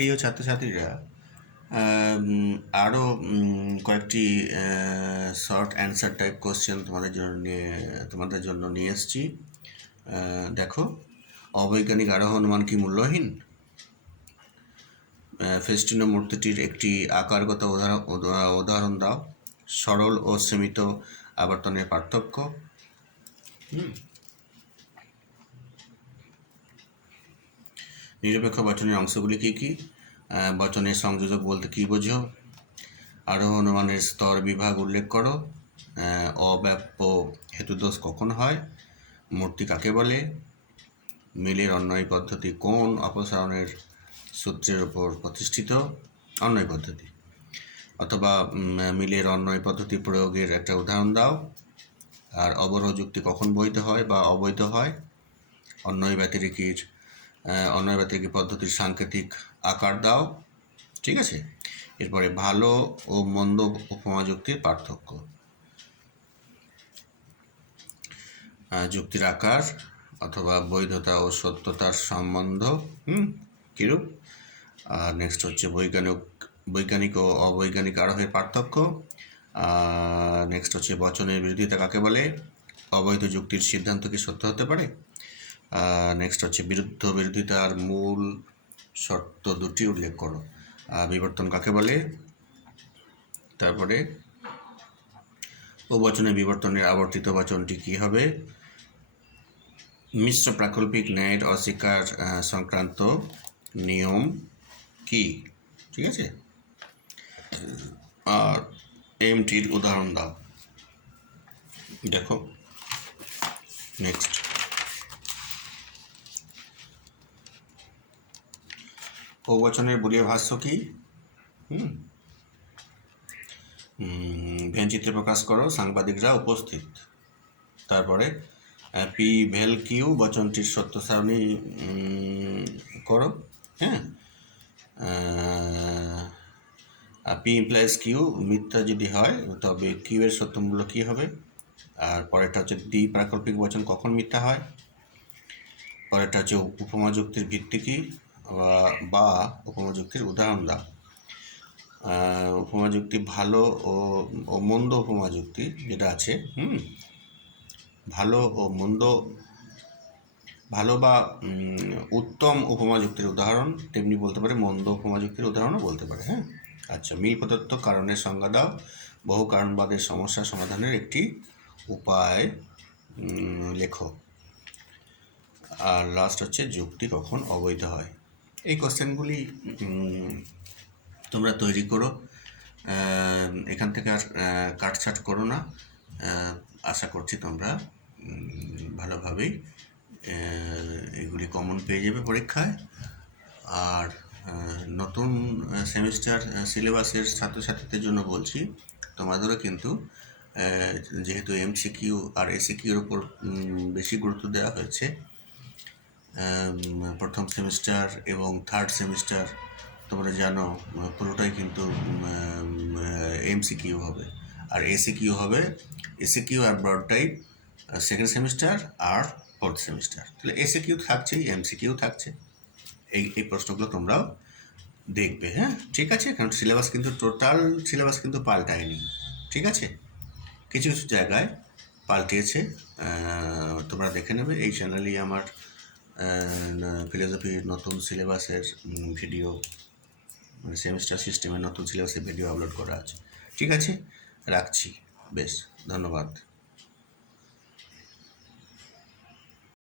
প্রিয় ছাত্রছাত্রীরা, আরও কয়েকটি শর্ট অ্যান্সার টাইপ কোশ্চেন তোমাদের জন্য নিয়ে এসেছি। দেখো, অবৈজ্ঞানিক আরোহ অনুমান কি মূল্যহীন? ফেস্টিনো মূর্তিটির একটি আকারগত উদাহরণ দাও। সরল ও সীমিত আবর্তনের পার্থক্য। নিরপেক্ষ বচনের অংশগুলি কী কী? বচনের সংযোজক বলতে কী বোঝো? আরোহ অনুমানের স্তর বিভাগ উল্লেখ করো। অব্যাপ্য হেতুদোষ কখন হয়? মূর্তি কাকে বলে? মিলের অন্বয় পদ্ধতি কোন অপসারণের সূত্রের উপর প্রতিষ্ঠিত? অন্বয় পদ্ধতি। অথবা মিলের অন্বয় পদ্ধতি প্রয়োগের একটা উদাহরণ দাও। আর অবরোহ যুক্তি কখন বৈধ হয় বা অবৈধ হয়? অন্বয় ব্যতিরেকী পদ্ধতির সাংকেতিক আকার দাও। ঠিক আছে, এরপরে ভালো ও মন্দ উপমা যুক্তির পার্থক্য, যুক্তির আকার অথবা বৈধতা ও সত্যতার সম্বন্ধ কিরূপ। আর নেক্সট হচ্ছে বৈজ্ঞানিক ও অবৈজ্ঞানিক আরোহের পার্থক্য। নেক্সট হচ্ছে বচনের বিরোধিতা কাকে বলে? অবৈধ যুক্তির সিদ্ধান্ত কি সত্য হতে পারে? নেক্সট হচ্ছে বিরোধিতার মূল শর্ত দুটি উল্লেখ করো। বিবর্তন কাকে বলে? তারপরে ও বচনের বিবর্তনের আবর্তিত বচনটি কী হবে? মিশ্র প্রাকল্পিক ন্যায়ের অস্বীকার সংক্রান্ত নিয়ম কি? ঠিক আছে, আর এমটির উদাহরণ দাও। দেখো নেক্সট, ও বচনের বুলিয়া ভাষ্য কি? ভেনচিত্রে প্রকাশ করো, সাংবাদিকরা উপস্থিত। তারপরে পি ভেল কিউ বচনটির সত্য সারণী করো। হ্যাঁ, পি ইমপ্লাইজ কিউ মিথ্যা যদি হয় তবে কিউ এর সত্য মূল্য কী হবে? আর পরেরটা হচ্ছে দ্বি প্রাকল্পিক বচন কখন মিথ্যা হয়? পরেরটা হচ্ছে উপমা যুক্তির ভিত্তি কী বা উপমা যুক্তির উদাহরণ দাও। উপমা যুক্তি ভালো ও মন্দ উপমা যুক্তি যেটা আছে, ভালো ও মন্দ, ভালো বা উত্তম উপমা যুক্তির উদাহরণ তেমনি বলতে পারে মন্দ উপমা যুক্তির উদাহরণও বলতে পারে। হ্যাঁ, আচ্ছা, মিল প্রদত্ত কারণের সংজ্ঞা দাও। বহু কারণবাদের সমস্যা সমাধানের একটি উপায় লেখো। আর লাস্ট হচ্ছে যুক্তি কখন অবৈধ হয়। এই কোশ্চেনগুলি তোমরা তৈরি করো, এখান থেকে আর কাটছাট করো না। আশা করছি তোমরা ভালোভাবেই এগুলি কমন পেয়ে যাবে পরীক্ষায়। আর নতুন সেমিস্টার সিলেবাসের ছাত্রছাত্রীদের জন্য বলছি, তোমাদেরও কিন্তু যেহেতু এমসিকিউ আর এসিকিউর উপর বেশি গুরুত্ব দেওয়া হয়েছে, প্রথম সেমিস্টার এবং থার্ড সেমিস্টার তোমরা জানো পুরোটাই কিন্তু এমসিকিউ হবে, আর এসিকিউ হবে, এসিকিউ আর ব্রড টাইপ সেকেন্ড সেমিস্টার আর ফোর্থ সেমিস্টার। তাহলে এসিকিউ থাকছেই, এমসিকিউ থাকছে। এই প্রশ্নগুলো তোমরাও দেখবে। হ্যাঁ, ঠিক আছে, কারণ টোটাল সিলেবাস কিন্তু পাল্টায়নি। ঠিক আছে, কিছু কিছু জায়গায় পাল্টিয়েছে, তোমরা দেখে নেবে। এই চ্যানেলেই আমার ফিলোসফির নতুন সিলেবাসের ভিডিও, মানে সেমিস্টার সিস্টেমের নতুন সিলেবাসের ভিডিও আপলোড করা আছে। ঠিক আছে, রাখছি। বেশ, ধন্যবাদ।